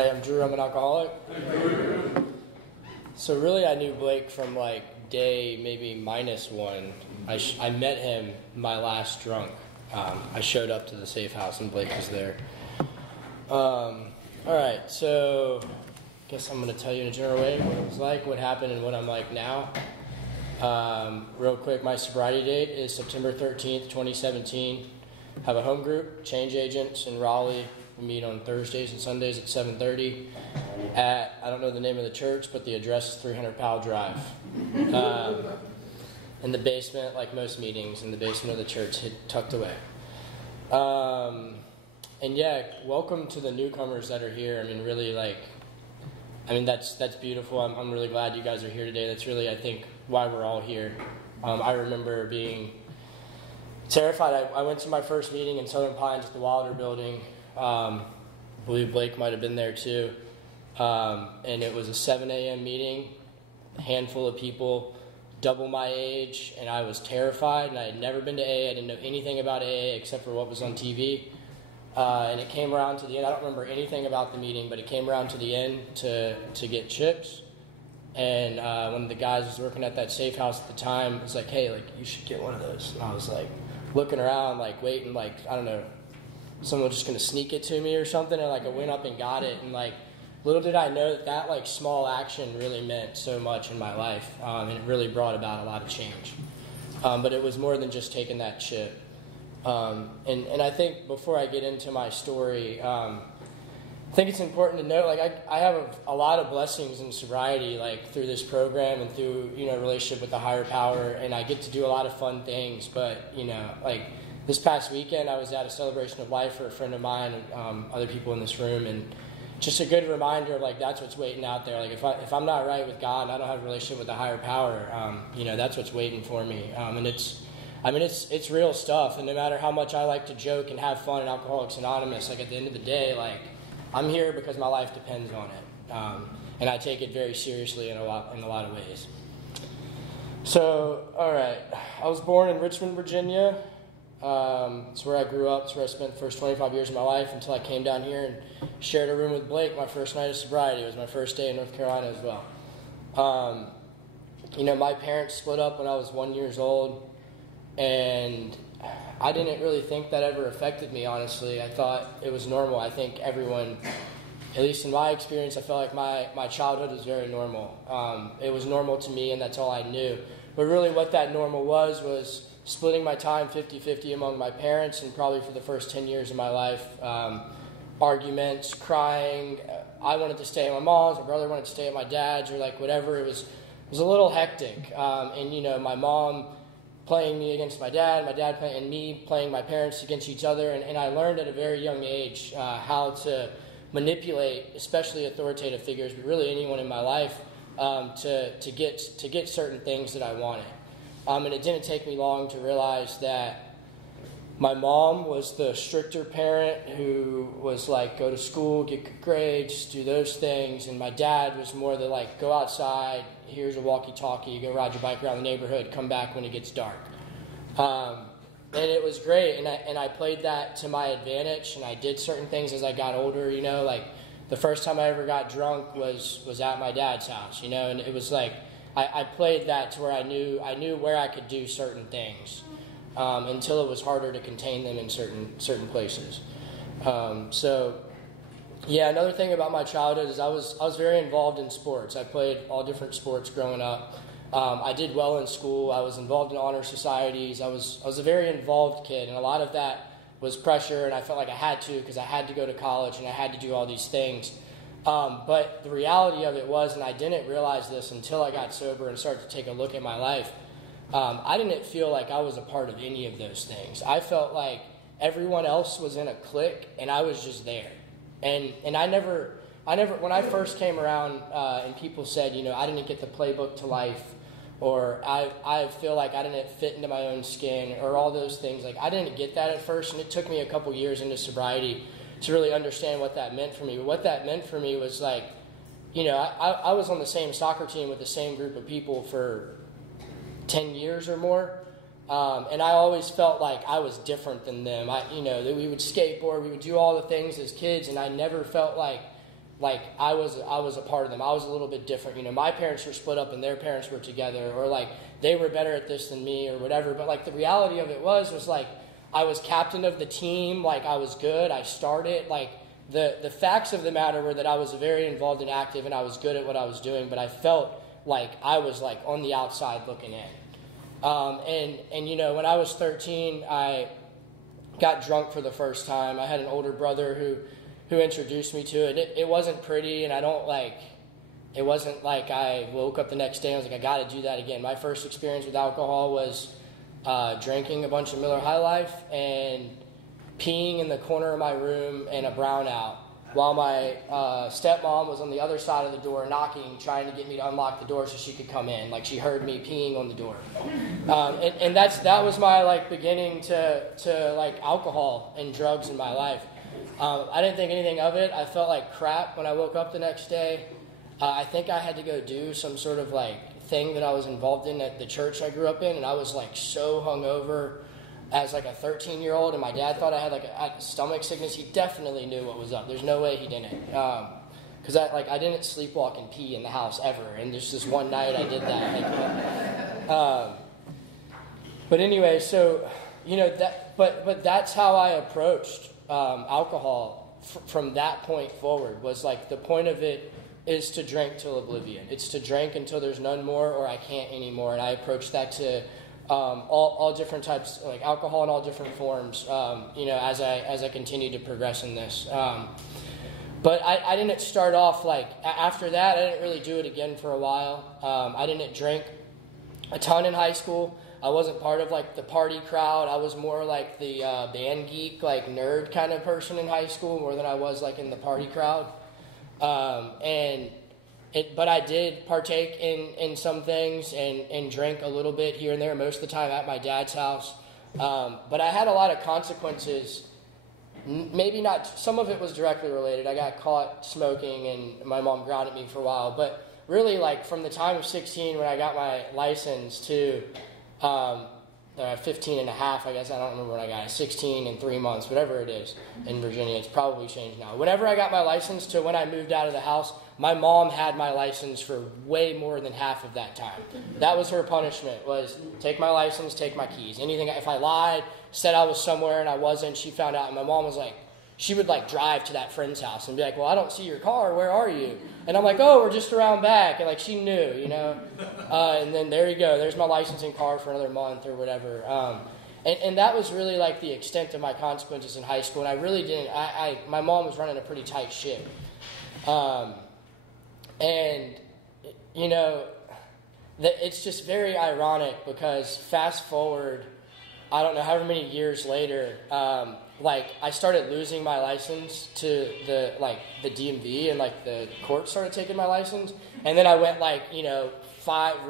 Hey, I'm Drew. I'm an alcoholic. So really, I knew Blake from like day maybe -1. I met him my last drunk. I showed up to the safe house and Blake was there. All right, so I guess I'm going to tell you in a general way what it was like, what happened, and what I'm like now. Real quick, my sobriety date is September 13th, 2017. Have a home group, Change Agents in Raleigh. We meet on Thursdays and Sundays at 7:30 at, I don't know the name of the church, but the address is 300 Powell Drive. In the basement, like most meetings, in the basement of the church, tucked away. And yeah, welcome to the newcomers that are here. Really, that's beautiful. I'm really glad you guys are here today. That's really, I think, why we're all here. I remember being terrified. I went to my first meeting in Southern Pines at the Wilder Building. I believe Blake might have been there too. And it was a 7 a.m. meeting, a handful of people, double my age, and I was terrified, and I had never been to AA. I didn't know anything about AA except for what was on TV. And it came around to the end. I don't remember anything about the meeting, but it came around to the end to get chips. And one of the guys who was working at that safe house at the time was like, hey, you should get one of those. And I was looking around, waiting, I don't know, someone was just going to sneak it to me or something. And I went up and got it. And little did I know that small action really meant so much in my life. And it really brought about a lot of change. But it was more than just taking that chip. And I think before I get into my story, I think it's important to note, I have a lot of blessings in sobriety, through this program and through, relationship with the higher power, and I get to do a lot of fun things. But, this past weekend I was at a celebration of life for a friend of mine and other people in this room, and just a good reminder of, that's what's waiting out there. If I'm not right with God and I don't have a relationship with the higher power, that's what's waiting for me. And it's real stuff, and no matter how much I like to joke and have fun in Alcoholics Anonymous, at the end of the day, I'm here because my life depends on it, and I take it very seriously in a lot of ways. So, all right, I was born in Richmond, Virginia. It's where I grew up. It's where I spent the first 25 years of my life until I came down here and shared a room with Blake my first night of sobriety. It was my first day in North Carolina as well. My parents split up when I was 1 year old, and I didn't really think that ever affected me, honestly. I thought it was normal. I think everyone, at least in my experience, I felt like my childhood was very normal. It was normal to me, and that's all I knew. But really what that normal was splitting my time 50-50 among my parents, and probably for the first 10 years of my life, arguments, crying. I wanted to stay at my mom's, my brother wanted to stay at my dad's, or whatever. It was a little hectic. And my mom playing me against my dad playing, and me playing my parents against each other. And I learned at a very young age how to manipulate, especially authoritative figures, but really anyone in my life, to get certain things that I wanted. And it didn't take me long to realize that my mom was the stricter parent who was go to school, get good grades, do those things. And my dad was more the go outside, here's a walkie-talkie, go ride your bike around the neighborhood, come back when it gets dark. And it was great, and I played that to my advantage, and I did certain things as I got older, the first time I ever got drunk was at my dad's house, and it was I played that to where I knew where I could do certain things, until it was harder to contain them in certain places. So yeah, another thing about my childhood is I was very involved in sports. I played all different sports growing up. I did well in school. I was involved in honor societies. I was a very involved kid, and a lot of that was pressure, and I felt like I had to, because I had to go to college and I had to do all these things. But the reality of it was, and I didn't realize this until I got sober and started to take a look at my life, I didn't feel like I was a part of any of those things. I felt like everyone else was in a clique, and I was just there. And I never, when I first came around, and people said, I didn't get the playbook to life, or I feel like I didn't fit into my own skin, or all those things. I didn't get that at first, and it took me a couple years into sobriety to really understand what that meant for me. But what that meant for me was I was on the same soccer team with the same group of people for 10 years or more. And I always felt like I was different than them. That we would skateboard, we would do all the things as kids, and I never felt like like I was a part of them. I was a little bit different. You know, my parents were split up and their parents were together, or like they were better at this than me or whatever. But like the reality of it was like I was captain of the team. Like I was good. I started. Like the facts of the matter were that I was very involved and active, and I was good at what I was doing. But I felt like I was like on the outside looking in. And you know, when I was 13, I got drunk for the first time. I had an older brother who introduced me to it. It wasn't pretty, and it wasn't like I woke up the next day and I was like, I got to do that again. My first experience with alcohol was drinking a bunch of Miller High Life and peeing in the corner of my room in a brownout while my stepmom was on the other side of the door knocking, trying to get me to unlock the door so she could come in. Like she heard me peeing on the door. And that was my like beginning to like alcohol and drugs in my life. I didn't think anything of it. I felt like crap when I woke up the next day. I think I had to go do some sort of like thing that I was involved in at the church I grew up in, and I was like so hungover as like a 13-year-old, and my dad thought I had like a stomach sickness. He definitely knew what was up. There's no way he didn't, because I didn't sleepwalk and pee in the house ever, and just this one night I did that. But anyway, so you know that, but that's how I approached alcohol from that point forward. Was like the point of it is to drink till oblivion. It's to drink until there's none more, or I can't anymore. And I approached that to all different types, like alcohol in all different forms. You know, as I continue to progress in this. But I didn't start off like after that. I didn't really do it again for a while. I didn't drink a ton in high school. I wasn't part of like the party crowd. I was more like the band geek, like nerd kind of person in high school, more than I was like in the party crowd. But I did partake in some things and drink a little bit here and there, most of the time at my dad's house. But I had a lot of consequences. Maybe not, some of it was directly related. I got caught smoking and my mom grounded me for a while. But really, like from the time of 16 when I got my license to 15 and a half, I guess, I don't remember when I got it, 16 and 3 months, whatever it is in Virginia. It's probably changed now. Whenever I got my license to when I moved out of the house, my mom had my license for way more than half of that time. That was her punishment, was take my license, take my keys. Anything, if I lied, said I was somewhere and I wasn't, she found out, and my mom was like, she would like drive to that friend's house and be like, well, I don't see your car, where are you? And I'm like, oh, we're just around back. And like she knew, you know. And then there you go, there's my licensing card for another month or whatever. And that was really like the extent of my consequences in high school. And I really didn't, my mom was running a pretty tight ship. And, you know, it's just very ironic because fast forward, I don't know, however many years later, like I started losing my license to the DMV, and like the court started taking my license, and then I went like, you know, 5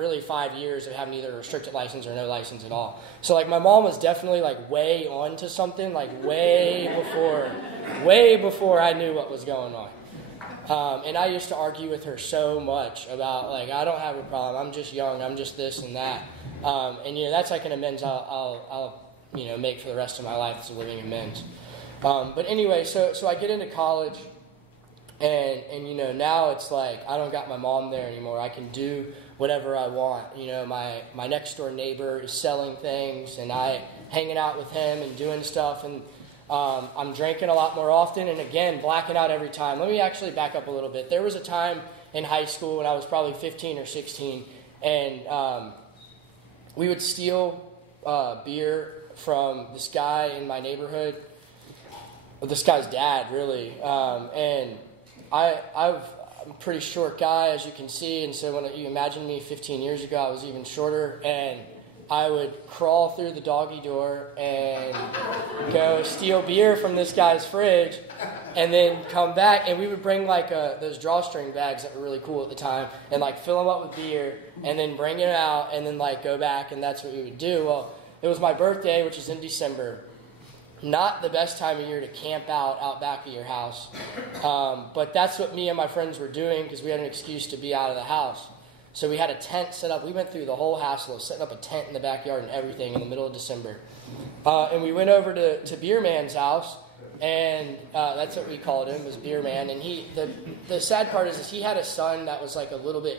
years of having either a restricted license or no license at all. So like my mom was definitely like way on to something, like way before I knew what was going on. And I used to argue with her so much about like, I don't have a problem, I'm just young, I'm just this and that. And you know, that's like an amends I'll you know, make for the rest of my life. It's a living amends. But anyway, so I get into college, and you know, now it's like I don't got my mom there anymore. I can do whatever I want. You know, my next door neighbor is selling things, and I hanging out with him and doing stuff, and I'm drinking a lot more often, and again, blacking out every time. Let me actually back up a little bit. There was a time in high school when I was probably 15 or 16, and we would steal beer from this guy in my neighborhood, this guy's dad, really. And I'm a pretty short guy, as you can see, and so when you imagine me 15 years ago, I was even shorter, and I would crawl through the doggy door and go steal beer from this guy's fridge, and then come back, and we would bring like those drawstring bags that were really cool at the time, and like fill them up with beer, and then bring it out, and then like go back, and that's what we would do. Well, it was my birthday, which is in December. Not the best time of year to camp out back of your house. But that's what me and my friends were doing because we had an excuse to be out of the house. So we had a tent set up. We went through the whole hassle of setting up a tent in the backyard and everything in the middle of December. And we went over to Beer Man's house And that's what we called him, was Beer Man. And the sad part is he had a son that was like a little bit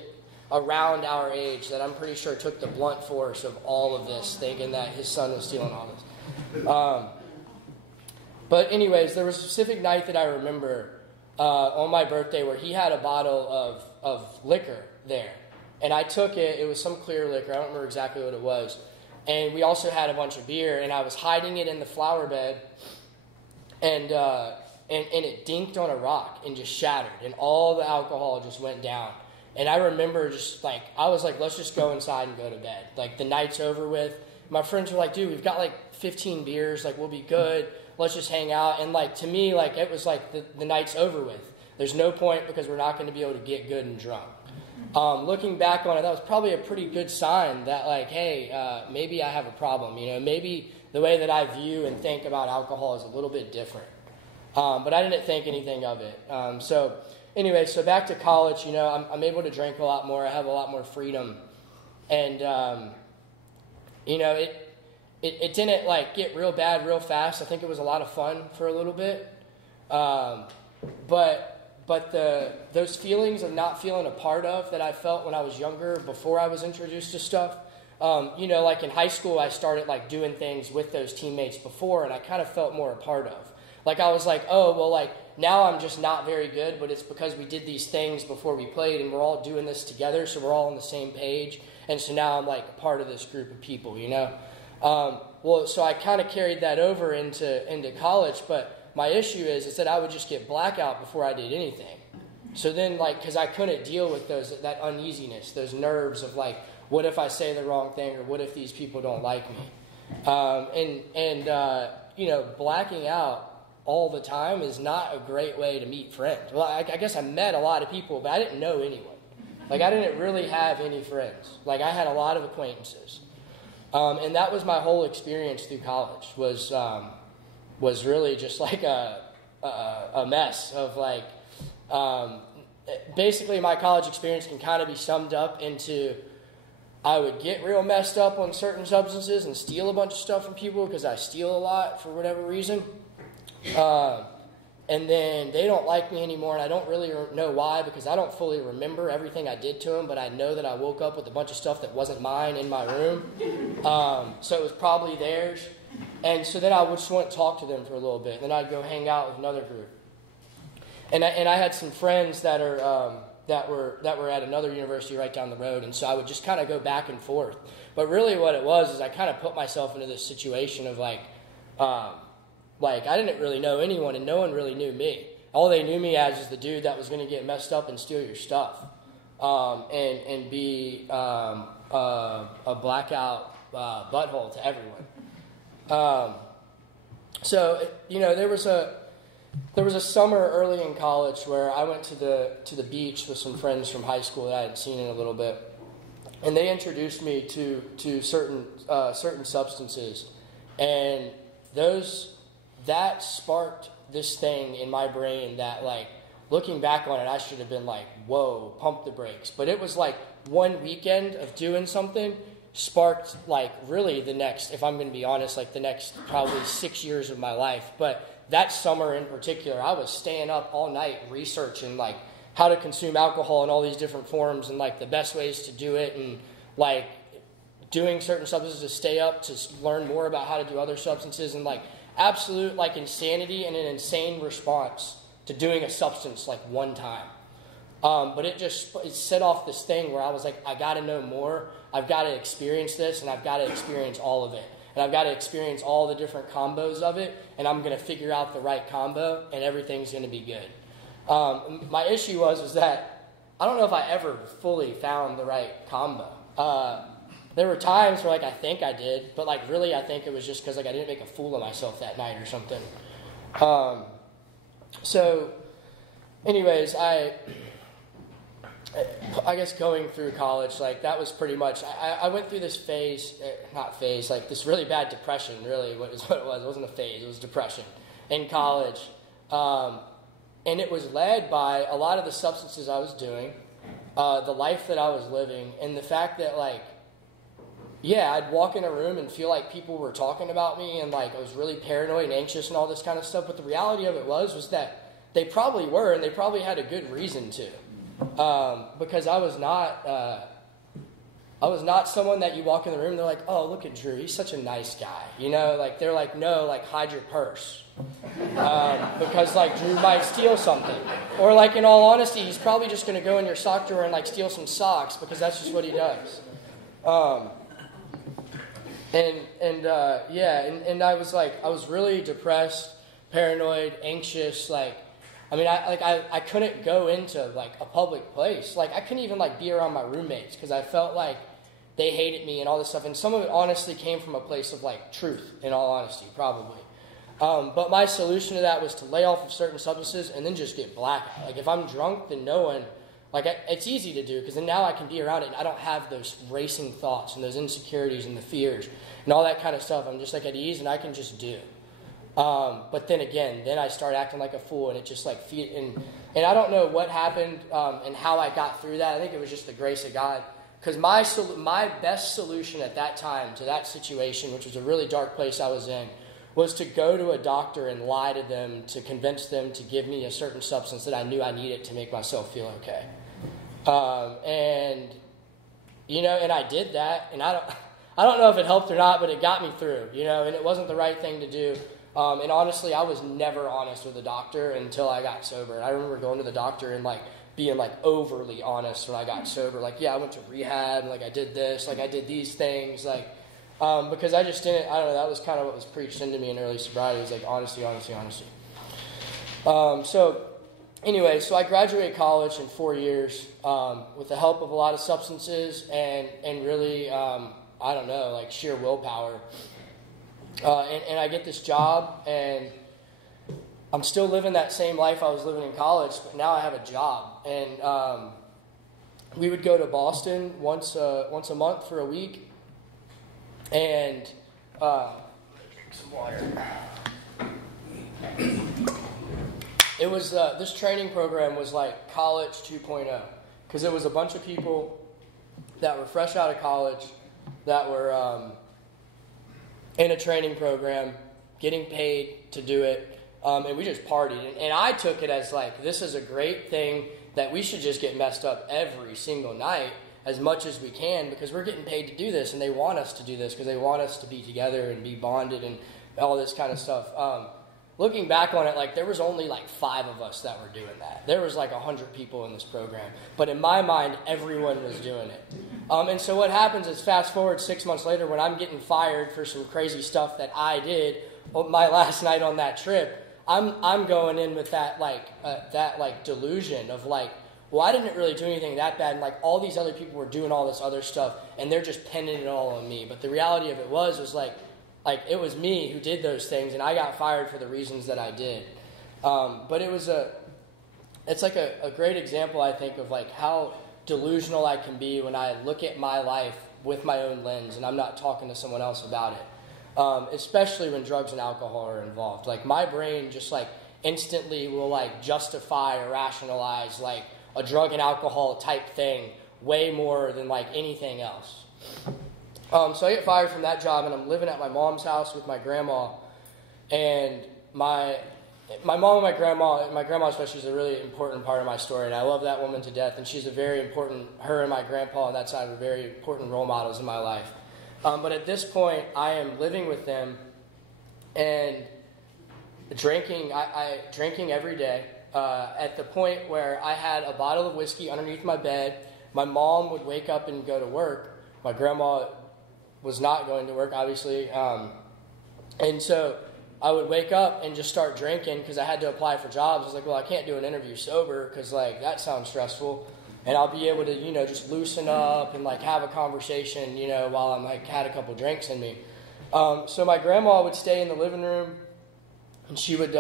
around our age that I'm pretty sure took the blunt force of all of this, thinking that his son was stealing all this. But anyways, there was a specific night that I remember on my birthday where he had a bottle of liquor there. And I took it. It was some clear liquor. I don't remember exactly what it was. And we also had a bunch of beer, and I was hiding it in the flower bed. And it dinked on a rock and just shattered, and all the alcohol just went down. And I remember just like, I was like, let's just go inside and go to bed. Like, the night's over with. My friends were like, dude, we've got like 15 beers. Like, we'll be good. Let's just hang out. And like, to me, like, it was like the night's over with. There's no point because we're not going to be able to get good and drunk. Looking back on it, that was probably a pretty good sign that like, hey, maybe I have a problem. You know, maybe the way that I view and think about alcohol is a little bit different. But I didn't think anything of it. So anyway, so back to college, you know, I'm able to drink a lot more. I have a lot more freedom. And, you know, it didn't like get real bad real fast. I think it was a lot of fun for a little bit. But those feelings of not feeling a part of that I felt when I was younger, before I was introduced to stuff, you know, like in high school, I started like doing things with those teammates before, and I kind of felt more a part of. Like, I was like, oh, well, like, now I'm just not very good, but it's because we did these things before we played, and we're all doing this together, so we're all on the same page, and so now I'm like a part of this group of people, you know? Well, so I kind of carried that over into college, but my issue is that I would just get blackout before I did anything. So then, like, because I couldn't deal with that uneasiness, those nerves of, like, what if I say the wrong thing, or what if these people don't like me? You know, blacking out all the time is not a great way to meet friends. Well, I guess I met a lot of people, but I didn't know anyone. Like, I didn't really have any friends. Like, I had a lot of acquaintances. And that was my whole experience through college, was really just like a mess of like, basically my college experience can kind of be summed up into, I would get real messed up on certain substances and steal a bunch of stuff from people because I steal a lot for whatever reason. And then they don't like me anymore, and I don't really know why, because I don't fully remember everything I did to them, but I know that I woke up with a bunch of stuff that wasn't mine in my room. So it was probably theirs. And so then I would just want to talk to them for a little bit. Then I'd go hang out with another group. And I had some friends that were at another university right down the road, and so I would just kind of go back and forth. But really what it was is I kind of put myself into this situation of like I didn't really know anyone, and no one really knew me. All they knew me as is the dude that was going to get messed up and steal your stuff, and be a blackout butthole to everyone. So you know, there was a summer early in college where I went to the beach with some friends from high school that I hadn't seen in a little bit, and they introduced me to certain substances, and that sparked this thing in my brain that, like, looking back on it, I should have been like, whoa, pump the brakes. But it was like one weekend of doing something sparked, like, really the next, if I'm going to be honest, like the next probably 6 years of my life. But that summer in particular, I was staying up all night researching, like, how to consume alcohol in all these different forms and, like, the best ways to do it, and, like, doing certain substances to stay up to learn more about how to do other substances, and, like, absolute, like, insanity and an insane response to doing a substance, like, one time. But it set off this thing where I was like, I got to know more. I've got to experience this, and I've got to experience all of it. And I've got to experience all the different combos of it, and I'm going to figure out the right combo, and everything's going to be good. My issue was that I don't know if I ever fully found the right combo. There were times where, like, I think I did, but, like, really I think it was just because, like, I didn't make a fool of myself that night or something. So, anyways, I guess going through college, like, that was pretty much, I went through this like, this really bad depression, really, what it was. It wasn't a phase, it was depression in college. And it was led by a lot of the substances I was doing, the life that I was living, and the fact that, like, yeah, I'd walk in a room and feel like people were talking about me, and like I was really paranoid and anxious and all this kind of stuff. But the reality of it was that they probably were, and they probably had a good reason to, because I was not someone that you walk in the room and they're like, oh, look at Drew, he's such a nice guy, you know. Like they're like, no, like hide your purse, because like Drew might steal something, or like in all honesty, he's probably just going to go in your sock drawer and like steal some socks because that's just what he does. And I was really depressed, paranoid, anxious. Like, I mean, I couldn't go into like a public place. Like, I couldn't even like be around my roommates because I felt like they hated me and all this stuff. And some of it honestly came from a place of like truth, in all honesty, probably. But my solution to that was to lay off of certain substances and then just get blackout. Like, if I'm drunk, then no one. Like, it's easy to do because then now I can be around it and I don't have those racing thoughts and those insecurities and the fears and all that kind of stuff. I'm just like at ease and I can just do. But then again, then I start acting like a fool and it just like and I don't know what happened and how I got through that. I think it was just the grace of God, because my best solution at that time to that situation, which was a really dark place I was in, was to go to a doctor and lie to them to convince them to give me a certain substance that I knew I needed to make myself feel okay. And I did that, and I don't know if it helped or not, but it got me through, and it wasn't the right thing to do. And honestly, I was never honest with a doctor until I got sober. And I remember going to the doctor and like being like overly honest when I got sober. Like, yeah, I went to rehab, like I did this, like I did these things, like, because I just didn't, I don't know, that was kind of what was preached into me in early sobriety. It was like honesty. So I graduated college in 4 years with the help of a lot of substances and really, like sheer willpower. And I get this job, and I'm still living that same life I was living in college, but now I have a job. And we would go to Boston once a month for a week, and drink some water. It was this training program was like college 2.0, because it was a bunch of people that were fresh out of college that were in a training program, getting paid to do it, and we just partied. And I took it as like, this is a great thing that we should just get messed up every single night as much as we can, because we're getting paid to do this, and they want us to do this because they want us to be together and be bonded and all this kind of stuff. Looking back on it, like there was only like 5 of us that were doing that. There was like 100 people in this program, but in my mind, everyone was doing it. And so what happens is, fast forward 6 months later, when I'm getting fired for some crazy stuff that I did my last night on that trip, I'm going in with that delusion of like, well, I didn't really do anything that bad, and like all these other people were doing all this other stuff, and they're just pinning it all on me. But the reality of it was like it was me who did those things, and I got fired for the reasons that I did. But it's like a great example, I think, of like how delusional I can be when I look at my life with my own lens, and I'm not talking to someone else about it. Especially when drugs and alcohol are involved. Like my brain just like instantly will like justify or rationalize like a drug and alcohol type thing way more than like anything else. So I get fired from that job, and I'm living at my mom's house with my grandma. And my mom and my grandma especially, is a really important part of my story, and I love that woman to death. And she's a very important, her and my grandpa on that side were very important role models in my life. But at this point, I am living with them and drinking. I drinking every day. At the point where I had a bottle of whiskey underneath my bed. My mom would wake up and go to work. My grandma was not going to work, obviously. And so I would wake up and just start drinking because I had to apply for jobs. I was like, well, I can't do an interview sober because, like, that sounds stressful. And I'll be able to, just loosen up and, like, have a conversation, while I'm, like, had a couple drinks in me. So my grandma would stay in the living room, and she would,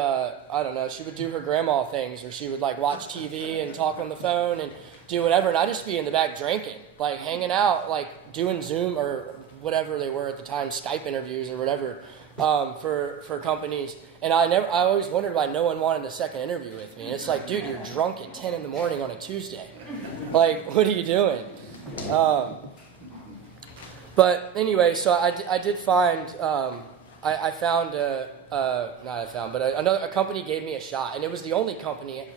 she would do her grandma things, or she would, like, watch TV and talk on the phone and do whatever. And I'd just be in the back drinking, like, hanging out, like, doing Zoom or whatever they were at the time, Skype interviews or whatever, for companies. And I always wondered why no one wanted a second interview with me. And it's like, dude, you're drunk at 10 in the morning on a Tuesday. Like, what are you doing? But anyway, so I did find, I found, but a company gave me a shot. And it was the only company,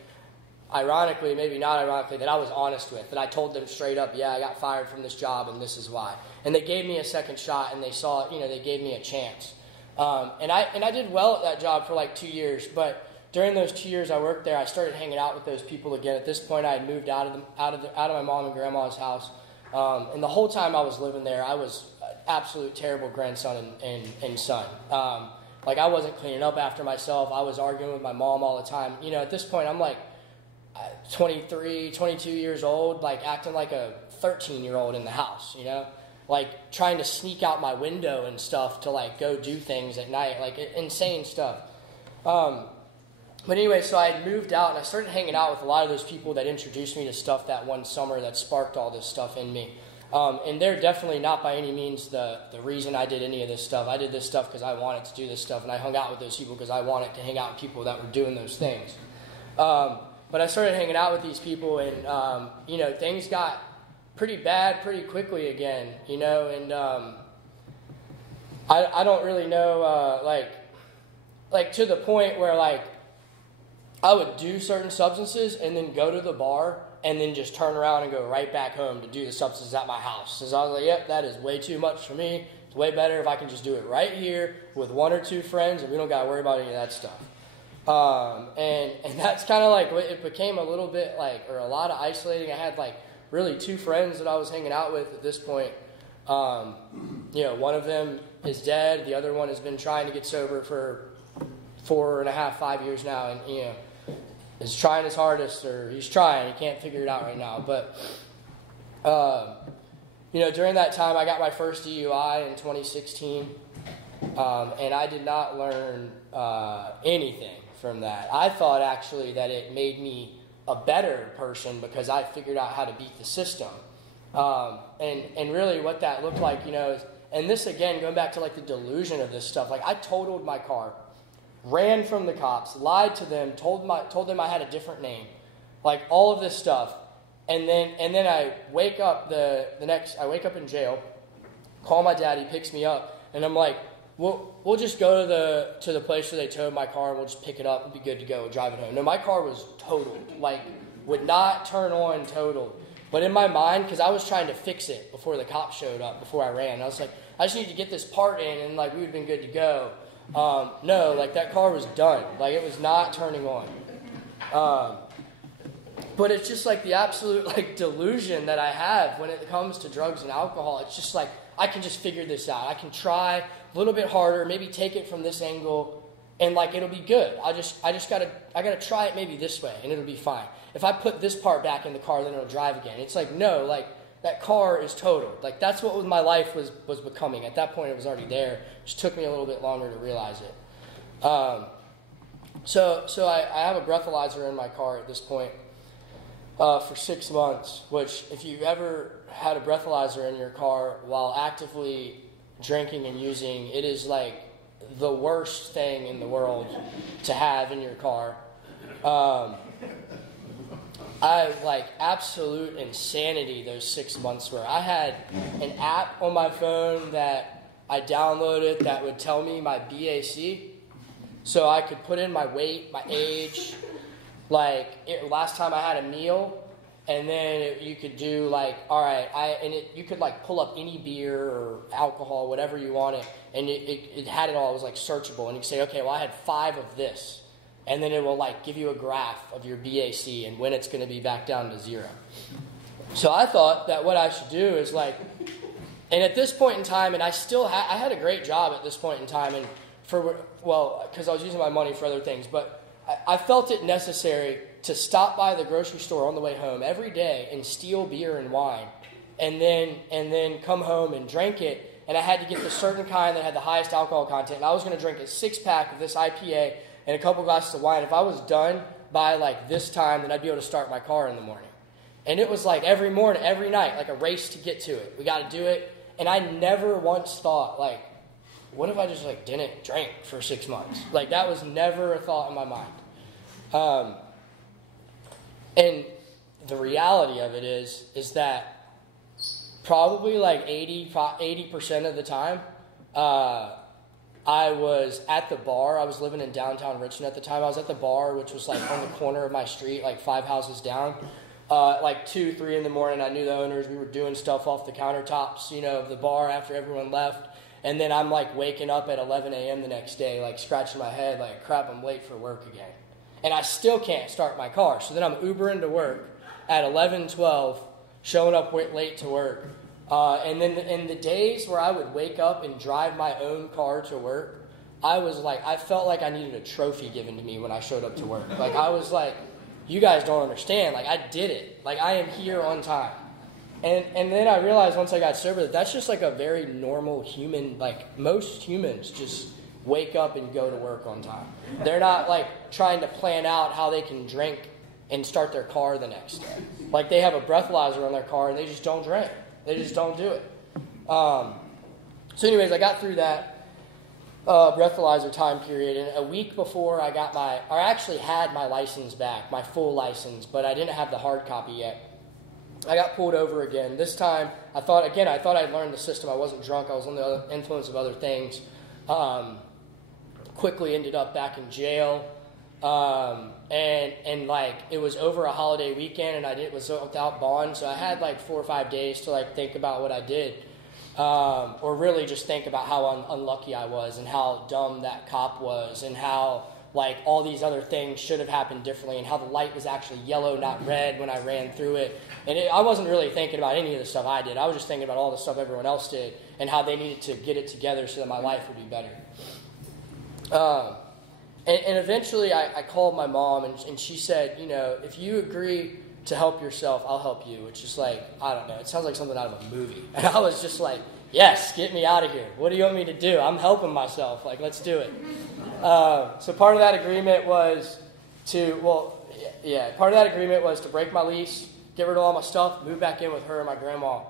ironically, maybe not ironically, that I was honest with. That I told them straight up, yeah, I got fired from this job and this is why. And they gave me a second shot and they saw, they gave me a chance. And I did well at that job for like 2 years. But during those 2 years I worked there, I started hanging out with those people again. At this point, I had moved out of my mom and grandma's house. And the whole time I was living there, I was an absolute terrible grandson and son. Like, I wasn't cleaning up after myself. I was arguing with my mom all the time. At this point, I'm like 23, 22 years old, like acting like a 13-year-old in the house, like trying to sneak out my window and stuff to like go do things at night, like insane stuff. But anyway, so I had moved out and I started hanging out with a lot of those people that introduced me to stuff that one summer that sparked all this stuff in me. And they're definitely not by any means the reason I did any of this stuff. I did this stuff because I wanted to do this stuff, and I hung out with those people because I wanted to hang out with people that were doing those things. But I started hanging out with these people, and, things got pretty bad pretty quickly again, and I don't really know, like to the point where, like, I would do certain substances and then go to the bar and then just turn around and go right back home to do the substances at my house. So I was like, yep, that is way too much for me. It's way better if I can just do it right here with one or two friends and we don't got to worry about any of that stuff. And that's kind of like, it became a little bit like, or a lot of isolating. I had like really two friends that I was hanging out with at this point. One of them is dead. The other one has been trying to get sober for 4.5, 5 years now, and is trying his hardest, or he's trying. He can't figure it out right now. But during that time, I got my first DUI in 2016, and I did not learn anything from that. I thought actually that it made me a better person because I figured out how to beat the system. And really what that looked like, is, and this again, going back to like the delusion of this stuff, like I totaled my car, ran from the cops, lied to them, told them I had a different name, like all of this stuff, and then I wake up I wake up in jail, call my dad, he picks me up, and I'm like, we'll just go to the place where they towed my car, and we'll just pick it up and be good to go, drive it home. No, my car was totaled, like would not turn on, totaled. But in my mind, because I was trying to fix it before the cops showed up, before I ran, I was like, I just need to get this part in, and like we would have been good to go. No, like that car was done. Like it was not turning on. But it's just like the absolute like delusion that I have when it comes to drugs and alcohol. It's just like, I can just figure this out. I can try a little bit harder, maybe take it from this angle, and like it'll be good. I gotta try it maybe this way, and it'll be fine. If I put this part back in the car, then it'll drive again. It's like, no, like that car is totaled. Like that's what my life was becoming. At that point, it was already there. It just took me a little bit longer to realize it. So I have a breathalyzer in my car at this point for 6 months, which if you've ever had a breathalyzer in your car while actively drinking and using, it is like the worst thing in the world to have in your car. I like absolute insanity those 6 months where I had an app on my phone that I downloaded that would tell me my BAC, so I could put in my weight, my age, last time I had a meal, and then you could do like, all right, you could like pull up any beer or alcohol, whatever you wanted, and it had it all. It was like searchable, and you could say, okay, well I had 5 of this. And then it will like give you a graph of your BAC and when it's going to be back down to 0. So I thought that what I should do is like, and at this point in time, and I still I had a great job at this point in time, and because I was using my money for other things, but I felt it necessary to stop by the grocery store on the way home every day and steal beer and wine, and then come home and drink it. And I had to get the certain kind that had the highest alcohol content. And I was going to drink a 6-pack of this IPA and a couple glasses of wine. If I was done by like this time, then I'd be able to start my car in the morning. And it was like every morning, every night, like a race to get to it. We got to do it. And I never once thought, like, what if I just like didn't drink for 6 months? Like that was never a thought in my mind. And the reality of it is that probably like 80% of the time, I was at the bar. I was living in downtown Richmond at the time. I was at the bar, which was like on the corner of my street, like 5 houses down. Like 2, 3 in the morning, I knew the owners. We were doing stuff off the countertops, of the bar after everyone left. And then I'm like waking up at 11 a.m. the next day, like scratching my head, like, crap, I'm late for work again. And I still can't start my car. So then I'm Ubering to work at 11, 12, showing up late to work. And then in the days where I would wake up and drive my own car to work, I felt like I needed a trophy given to me when I showed up to work. Like, I was like, you guys don't understand. Like, I did it. Like, I am here on time. And then I realized once I got sober that that's just like a very normal human, like most humans just wake up and go to work on time. They're not like trying to plan out how they can drink and start their car the next day. Like they have a breathalyzer on their car and they just don't drink. They just don't do it. So anyways, I got through that breathalyzer time period, and a week before I actually had my license back, my full license, but I didn't have the hard copy yet. I got pulled over again. This time, I thought I'd learned the system. I wasn't drunk. I was under the influence of other things. Quickly ended up back in jail. And like, it was over a holiday weekend, and I was without bond, so I had like 4 or 5 days to like think about what I did. Or really just think about how unlucky I was and how dumb that cop was and how like all these other things should have happened differently and how the light was actually yellow, not red when I ran through it. And I wasn't really thinking about any of the stuff I did. I was just thinking about all the stuff everyone else did and how they needed to get it together so that my life would be better. And eventually I called my mom, and she said, if you agree to help yourself, I'll help you. Which is like, I don't know, it sounds like something out of a movie. And I was just like, yes, get me out of here. What do you want me to do? I'm helping myself. Like, let's do it. So part of that agreement was to break my lease, get rid of all my stuff, move back in with her and my grandma,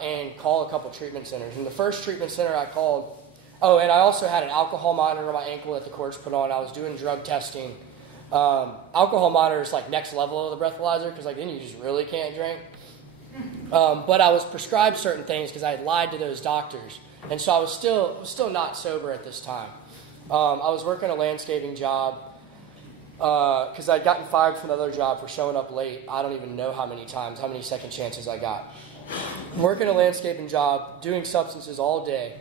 and call a couple treatment centers. And the first treatment center I called, and I also had an alcohol monitor on my ankle that the courts put on. I was doing drug testing. Alcohol monitor is like next level of the breathalyzer because like then you just really can't drink. But I was prescribed certain things because I had lied to those doctors, and so I was still not sober at this time. I was working a landscaping job because I'd gotten fired from another job for showing up late. I don't even know how many second chances I got. Working a landscaping job, doing substances all day,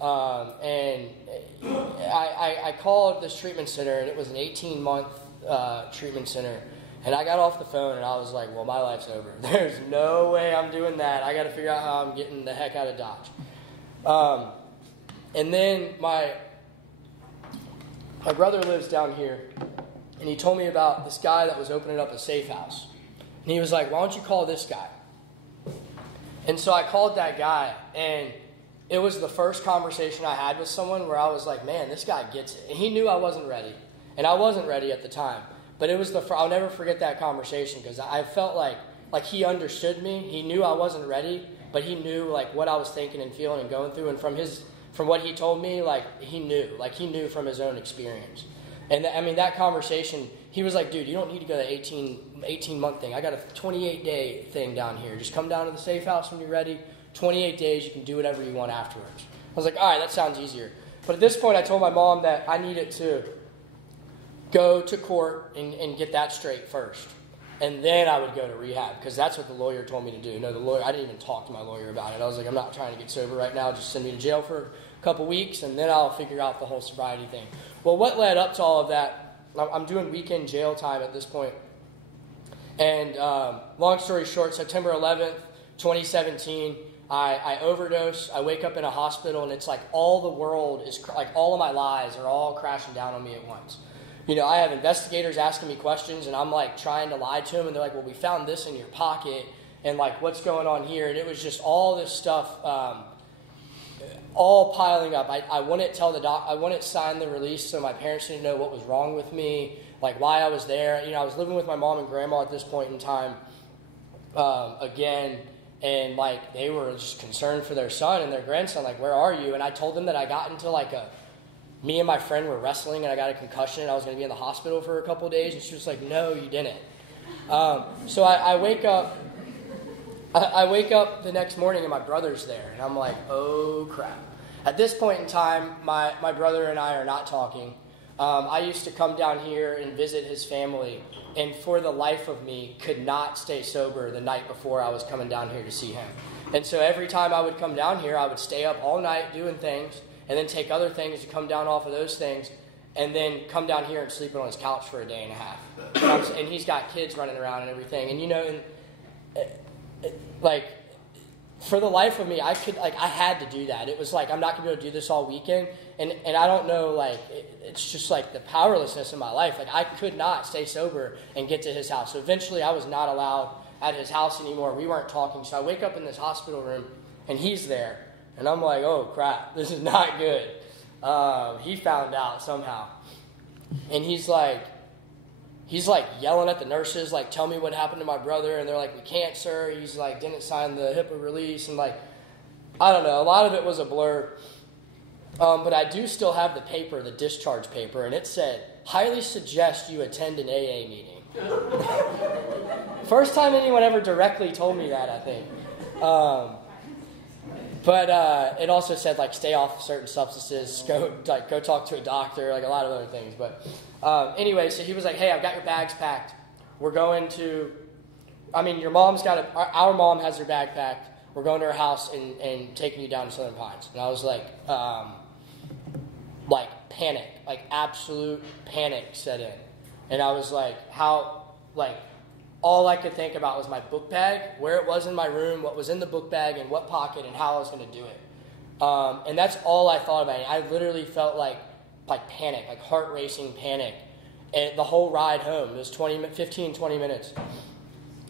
and I called this treatment center, and it was an 18-month treatment center. And I got off the phone, and I was like, well, my life's over. There's no way I'm doing that. I got to figure out how I'm getting the heck out of Dodge. And then my brother lives down here, and he told me about this guy that was opening up a safe house. And he was like, why don't you call this guy? And so I called that guy, and it was the first conversation I had with someone where I was like, man, this guy gets it. And he knew I wasn't ready, and I wasn't ready at the time. But it was I'll never forget that conversation because I felt like he understood me. He knew I wasn't ready, but he knew like what I was thinking and feeling and going through. And from what he told me, he knew from his own experience. And that conversation, he was like, dude, you don't need to go to the 18-month thing. I got a 28-day thing down here. Just come down to the safe house when you're ready. 28 days, you can do whatever you want afterwards. I was like, all right, that sounds easier. But at this point, I told my mom that I needed to go to court and get that straight first. And then I would go to rehab because that's what the lawyer told me to do. No, the lawyer, I didn't even talk to my lawyer about it. I was like, I'm not trying to get sober right now. Just send me to jail for a couple weeks, and then I'll figure out the whole sobriety thing. Well, what led up to all of that, I'm doing weekend jail time at this point. And long story short, September 11th, 2017, I overdose. I wake up in a hospital, and it's like all the world is, like all of my lies are all crashing down on me at once. I have investigators asking me questions, and I'm like trying to lie to them, and they're like, well, we found this in your pocket, and like, what's going on here? And it was just all this stuff all piling up. I wouldn't tell I wouldn't sign the release so my parents didn't know what was wrong with me, like why I was there. I was living with my mom and grandma at this point in time again, and like they were just concerned for their son and their grandson, like, where are you? And I told them that I got into me and my friend were wrestling, and I got a concussion, and I was going to be in the hospital for a couple of days, and she was like, no, you didn't. So I wake up I wake up the next morning and my brother's there, and I'm like, oh crap. At this point in time, my brother and I are not talking. I used to come down here and visit his family, and for the life of me, could not stay sober the night before I was coming down here to see him. And so every time I would come down here, I would stay up all night doing things, and then take other things to come down off of those things, and then come down here and sleep on his couch for a day and a half. And he's got kids running around and everything. And, like, for the life of me, I had to do that. It was like, I'm not going to be able to do this all weekend. And I don't know, like, it's just like the powerlessness in my life. Like, I could not stay sober and get to his house. So eventually I was not allowed at his house anymore. We weren't talking. So I wake up in this hospital room, and he's there. And I'm like, oh, crap, this is not good. He found out somehow. And he's like yelling at the nurses, like, tell me what happened to my brother. And they're like, we can't, sir. He's like, didn't sign the HIPAA release. And like, I don't know. A lot of it was a blur. But I do still have the paper, the discharge paper. And it said, highly suggest you attend an AA meeting. First time anyone ever directly told me that, I think. But it also said, like, stay off certain substances, go talk to a doctor, like a lot of other things. But anyway, so he was like, hey, I've got your bags packed. We're going to, your mom's got our mom has her bag packed. We're going to her house and taking you down to Southern Pines. And I was like panic, like absolute panic set in. And I was like, all I could think about was my book bag, where it was in my room, what was in the book bag, and what pocket, and how I was going to do it. And that's all I thought about. I literally felt like panic, like heart-racing panic. And the whole ride home, it was 15, 20 minutes.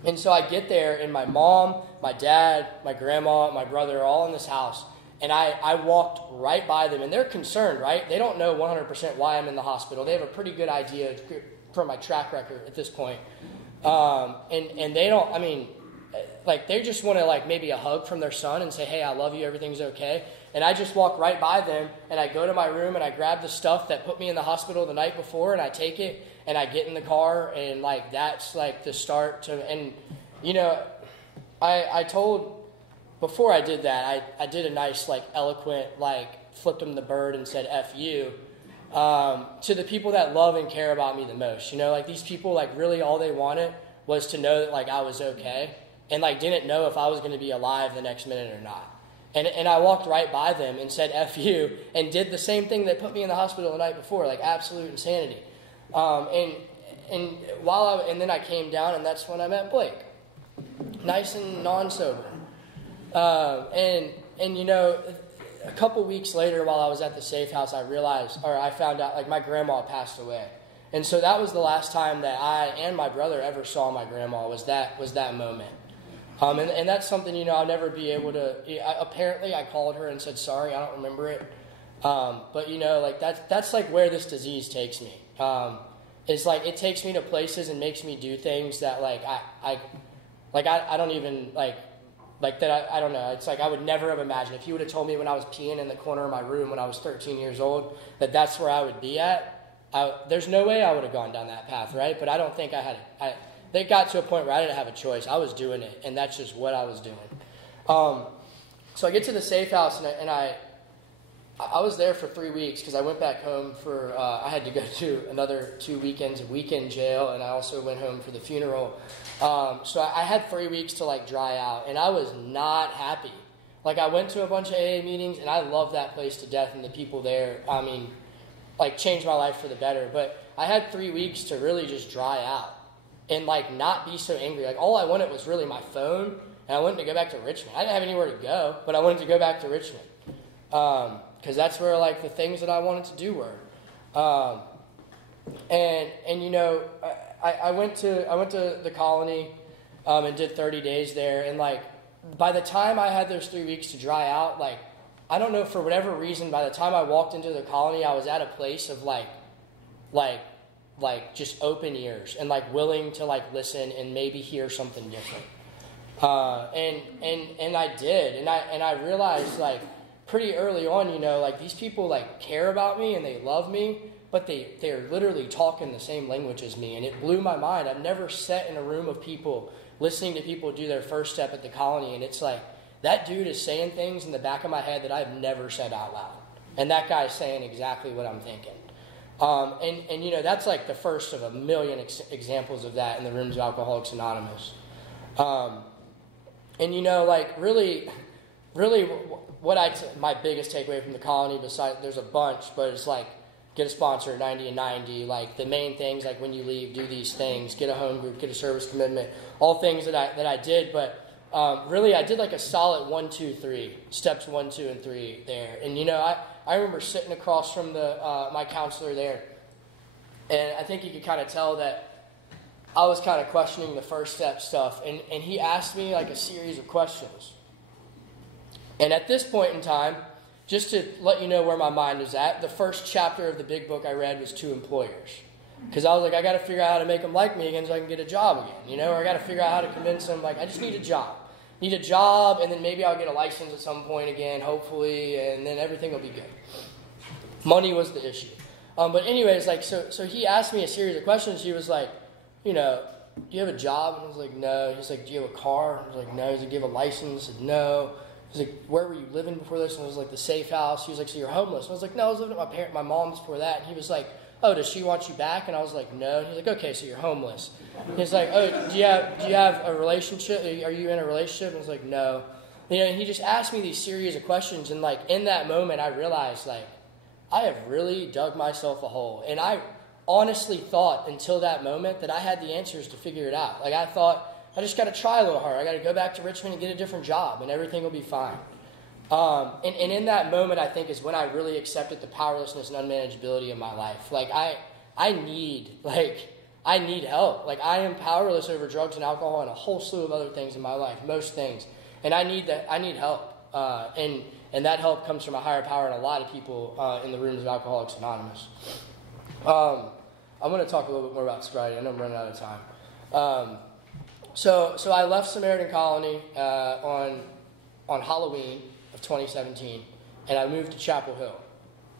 And so I get there, and my mom, my dad, my grandma, my brother are all in this house. And I walked right by them, and they're concerned, right? They don't know 100% why I'm in the hospital. They have a pretty good idea from my track record at this point. And they don't, they just want to maybe a hug from their son and say, hey, I love you, everything's okay. And I just walk right by them, and I go to my room, and I grab the stuff that put me in the hospital the night before, and I take it, and I get in the car, and that's the start to, and I told, before I did that, I did a nice eloquent flipped them the bird and said F you. To the people that love and care about me the most, these people, really all they wanted was to know that, I was okay, and, didn't know if I was going to be alive the next minute or not. And I walked right by them and said F you, and did the same thing that put me in the hospital the night before, absolute insanity. And then I came down, and that's when I met Blake, nice and non-sober. A couple weeks later, while I was at the safe house, I found out, my grandma passed away. And so that was the last time that I and my brother ever saw my grandma, was that moment. And that's something, I'll never be able to, apparently I called her and said, sorry, I don't remember it. But, that's where this disease takes me. It's it takes me to places and makes me do things that, I don't even, that I don't know. It's I would never have imagined. If you would have told me when I was peeing in the corner of my room when I was 13 years old that's where I would be at, there's no way I would have gone down that path, right? But I don't think they got to a point where I didn't have a choice. I was doing it, and that's just what I was doing. So I get to the safe house, and I was there for 3 weeks because I went back home for, I had to go to another 2 weekends of weekend jail, and I also went home for the funeral. So I had 3 weeks to dry out, and I was not happy. I went to a bunch of AA meetings, and I love that place to death, and the people there, changed my life for the better. But I had 3 weeks to really just dry out and not be so angry. All I wanted was really my phone, and I wanted to go back to Richmond. I didn't have anywhere to go, but I wanted to go back to Richmond. Because that's where the things that I wanted to do were. I went to the colony and did 30 days there, and by the time I had those 3 weeks to dry out, I don't know, for whatever reason, by the time I walked into the colony, I was at a place of just open ears and willing to listen and maybe hear something different. And I did, and I realized pretty early on, these people care about me and they love me, but they're literally talking the same language as me, and it blew my mind. I've never sat in a room of people listening to people do their first step at the colony, and it's like, that dude is saying things in the back of my head that I've never said out loud. And that guy's saying exactly what I'm thinking. And you know, that's like the first of a million examples of that in the rooms of Alcoholics Anonymous. And you know, like really what my biggest takeaway from the colony, besides, there's a bunch, but it's like, get a sponsor at 90 and 90, like the main things, like when you leave, do these things, get a home group, get a service commitment, all things that I did, but really I did like a solid 1, 2, 3, steps 1, 2, and 3 there. And you know, I remember sitting across from my counselor there, and I think you could kind of tell that I was kind of questioning the first step stuff, and he asked me like a series of questions. And at this point in time, just to let you know where my mind was at, the first chapter of the big book I read was 2 employers. Because I was like, I got to figure out how to make them like me again so I can get a job again, you know, or I got to figure out how to convince them, like, I just need a job. Need a job, and then maybe I'll get a license at some point again, hopefully, and then everything will be good. Money was the issue. But anyways, like, so he asked me a series of questions. He was like, you know, do you have a job? And I was like, no. He's like, do you have a car? I was like, no. He's like, do you have a license? I said, no. He's like, where were you living before this? And I was like, the safe house. He was like, so you're homeless? And I was like, no, I was living at my mom's before that. And he was like, oh, does she want you back? And I was like, no. And he's like, okay, so you're homeless. He's like, oh, do you have a relationship? Are you in a relationship? And I was like, no. You know, and he just asked me these series of questions, and like in that moment, I realized like I have really dug myself a hole, and I honestly thought until that moment that I had the answers to figure it out. Like I thought, I just got to try a little harder. I got to go back to Richmond and get a different job, and everything will be fine. And in that moment, I think, is when I really accepted the powerlessness and unmanageability of my life. Like, I need help. Like, I am powerless over drugs and alcohol and a whole slew of other things in my life, most things. And I need help. And that help comes from a higher power and a lot of people in the rooms of Alcoholics Anonymous. I'm going to talk a little bit more about sobriety. I know I'm running out of time. So I left Samaritan Colony on Halloween of 2017, and I moved to Chapel Hill,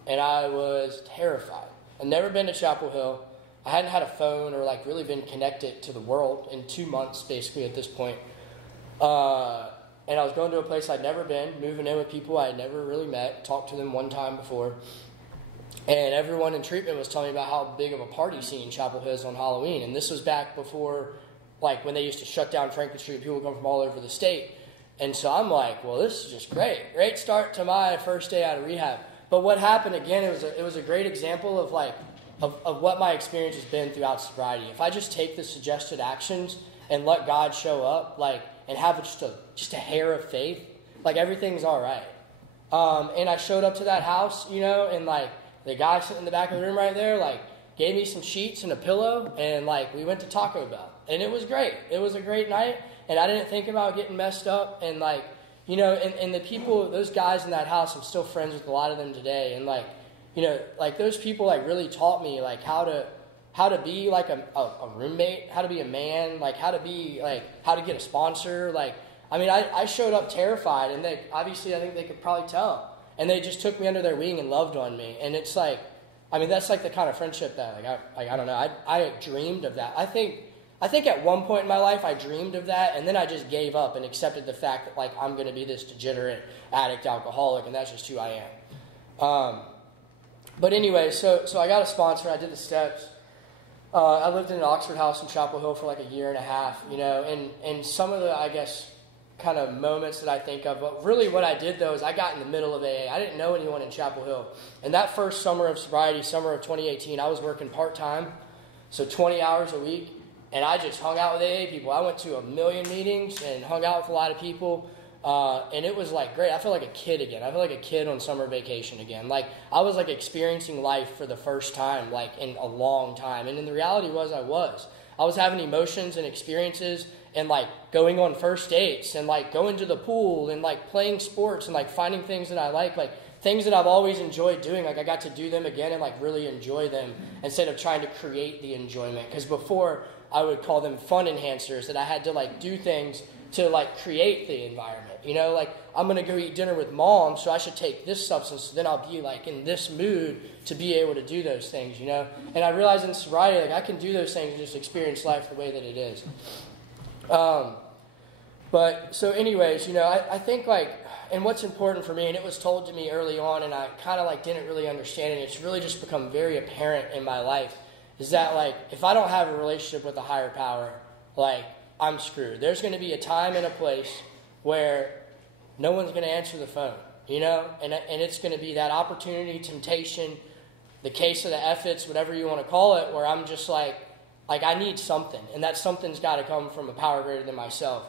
and I was terrified. I'd never been to Chapel Hill. I hadn't had a phone or like really been connected to the world in 2 months, basically, at this point. And I was going to a place I'd never been, moving in with people I had never really met, talked to them one time before. And everyone in treatment was telling me about how big of a party scene Chapel Hill is on Halloween. And this was back before, like, when they used to shut down Franklin Street. People would come from all over the state. And so I'm like, well, this is just great. Great start to my first day out of rehab. But what happened, again, it was a great example of, like, of what my experience has been throughout sobriety. If I just take the suggested actions and let God show up, like, and have just a hair of faith, like, everything's all right. And I showed up to that house, you know, and, like, the guy sitting in the back of the room right there, like, gave me some sheets and a pillow, and, like, we went to Taco Bell. And it was great. It was a great night, and I didn't think about getting messed up. And, like, you know, and the people, those guys in that house, I'm still friends with a lot of them today. And, like, you know, like, those people, like, really taught me, like, how to be, like, a roommate, how to be a man, like, how to get a sponsor. Like, I mean, I showed up terrified, and they, obviously, I think they could probably tell. And they just took me under their wing and loved on me. And it's like, I mean, that's like the kind of friendship that, I don't know, I dreamed of that. I think at one point in my life I dreamed of that, and then I just gave up and accepted the fact that, like, I'm going to be this degenerate addict alcoholic, and that's just who I am. But anyway, so I got a sponsor. I did the steps. I lived in an Oxford house in Chapel Hill for like a year and a half, you know, and some of the, I guess, kind of moments that I think of. But really what I did, though, is I got in the middle of AA. I didn't know anyone in Chapel Hill. And that first summer of sobriety, summer of 2018, I was working part-time, so 20 hours a week. And I just hung out with AA people. I went to a million meetings and hung out with a lot of people. And it was, like, great. I felt like a kid again. I felt like a kid on summer vacation again. Like, I was, like, experiencing life for the first time, like, in a long time. And then the reality was I was having emotions and experiences and, like, going on first dates and, like, going to the pool and, like, playing sports and, like, finding things that I like things that I've always enjoyed doing. Like, I got to do them again and, like, really enjoy them instead of trying to create the enjoyment. Because before, I would call them fun enhancers, that I had to, like, do things to, like, create the environment. You know, like, I'm going to go eat dinner with mom, so I should take this substance, so then I'll be, like, in this mood to be able to do those things, you know. And I realized in sobriety, like, I can do those things and just experience life the way that it is. But so anyways, I think like, and what's important for me, and it was told to me early on, and I kind of like didn't really understand it. It's really just become very apparent in my life, is that like, if I don't have a relationship with a higher power, like I'm screwed. There's going to be a time and a place where no one's going to answer the phone, and it's going to be that opportunity, temptation, the case of the efforts, whatever you want to call it, where I'm just like I need something, and that something's got to come from a power greater than myself.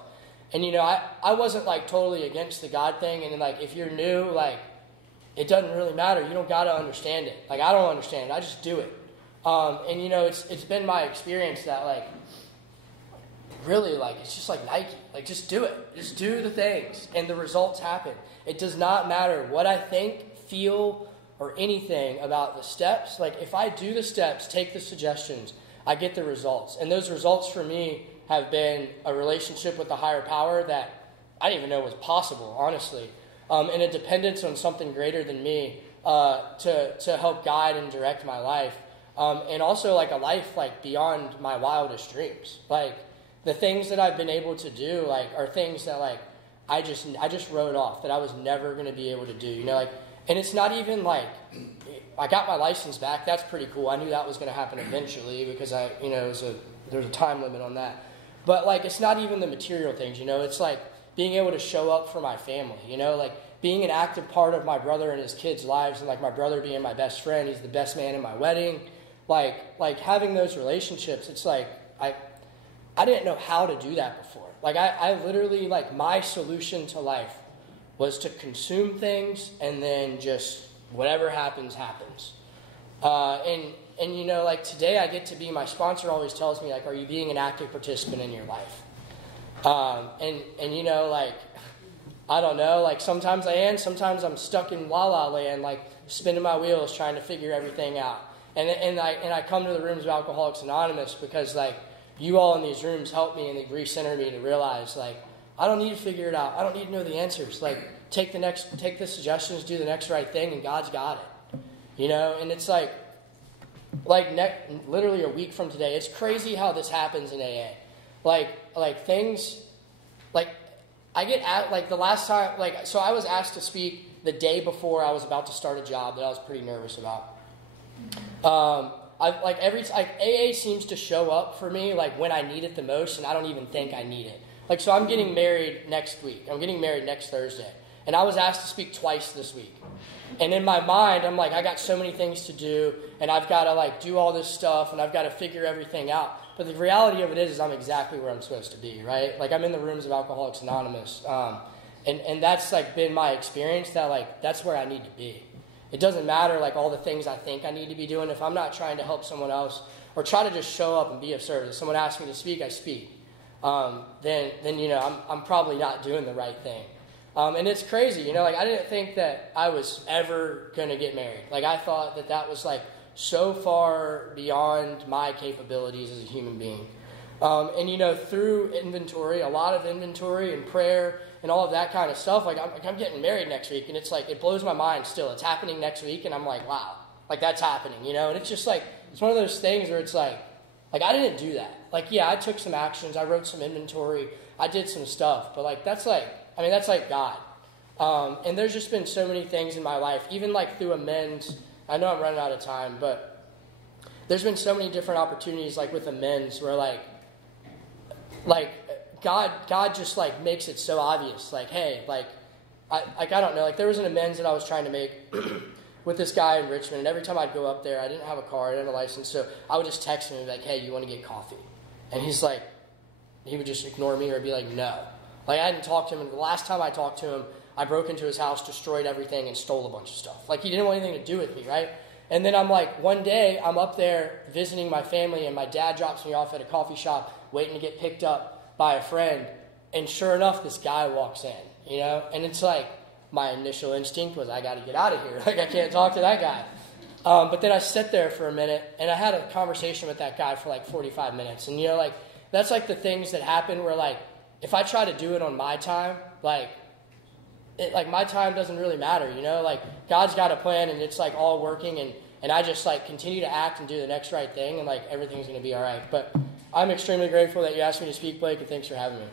And, I wasn't, like, totally against the God thing. And, like, if you're new, like, it doesn't really matter. You don't got to understand it. Like, I don't understand it. I just do it. And, it's been my experience that, like, really, like, it's just like Nike. Like, just do it. Just do the things. And the results happen. It does not matter what I think, feel, or anything about the steps. Like, if I do the steps, take the suggestions, I get the results. And those results for me have been a relationship with a higher power that I didn't even know was possible, honestly, and a dependence on something greater than me to help guide and direct my life, and also like a life like beyond my wildest dreams. Like the things that I've been able to do, like are things that like I just wrote off that I was never going to be able to do. And it's not even like I got my license back. That's pretty cool. I knew that was going to happen eventually because there's a time limit on that. But, like, it's not even the material things, It's, like, being able to show up for my family, Like, being an active part of my brother and his kids' lives and, like, my brother being my best friend. He's the best man in my wedding. Like having those relationships, it's like I didn't know how to do that before. Like, I literally, like, my solution to life was to consume things and then just whatever happens, happens. And like today I get to be, my sponsor always tells me, like, are you being an active participant in your life? Like, I don't know, like sometimes I am, sometimes I'm stuck in la la land, like spinning my wheels trying to figure everything out. And I come to the rooms of Alcoholics Anonymous because like you all in these rooms help me and they recenter me to realize like, I don't need to figure it out. I don't need to know the answers. Like take the suggestions, do the next right thing, and God's got it. And it's like literally a week from today, it's crazy how this happens in AA. Like things, like I get at, like the last time, like, so I was asked to speak the day before I was about to start a job that I was pretty nervous about. AA seems to show up for me like when I need it the most, and I don't even think I need it. Like, so I'm getting married next week. I'm getting married next Thursday. And I was asked to speak twice this week. And in my mind, I'm like, I got so many things to do, and I've got to, like, do all this stuff, and I've got to figure everything out. But the reality of it is I'm exactly where I'm supposed to be, right? Like, I'm in the rooms of Alcoholics Anonymous. And that's, like, been my experience that, like, that's where I need to be. It doesn't matter, like, all the things I think I need to be doing. If I'm not trying to help someone else or try to just show up and be of service, if someone asks me to speak, I speak. Then I'm probably not doing the right thing. And it's crazy, like I didn't think that I was ever going to get married. Like I thought that was like so far beyond my capabilities as a human being. And through inventory, a lot of inventory and prayer and all of that kind of stuff, like I'm getting married next week, and it's like, it blows my mind still. It's happening next week, and I'm like, wow, like that's happening, and it's just like, it's one of those things where it's like I didn't do that. Like, yeah, I took some actions, I wrote some inventory, I did some stuff, but like, that's like God. And there's just been so many things in my life, even like through amends. I know I'm running out of time, but there's been so many different opportunities, like with amends, where like God just like makes it so obvious. Like, hey, I don't know. Like there was an amends that I was trying to make with this guy in Richmond, and every time I'd go up there, I didn't have a car, I didn't have a license, so I would just text him and be like, hey, you want to get coffee? And he's like, he would just ignore me or be like, no. Like I hadn't talked to him, and the last time I talked to him, I broke into his house, destroyed everything, and stole a bunch of stuff. Like, he didn't want anything to do with me, right? And then I'm like, one day, I'm up there visiting my family, and my dad drops me off at a coffee shop, waiting to get picked up by a friend, and sure enough, this guy walks in, And it's like, my initial instinct was, I got to get out of here. Like, I can't talk to that guy. But then I sat there for a minute, and I had a conversation with that guy for like 45 minutes. And, that's like the things that happen where, like, if I try to do it on my time, like my time doesn't really matter, Like, God's got a plan, and it's, like, all working, and I just, like, continue to act and do the next right thing, and, like, everything's going to be all right. But I'm extremely grateful that you asked me to speak, Blake, and thanks for having me.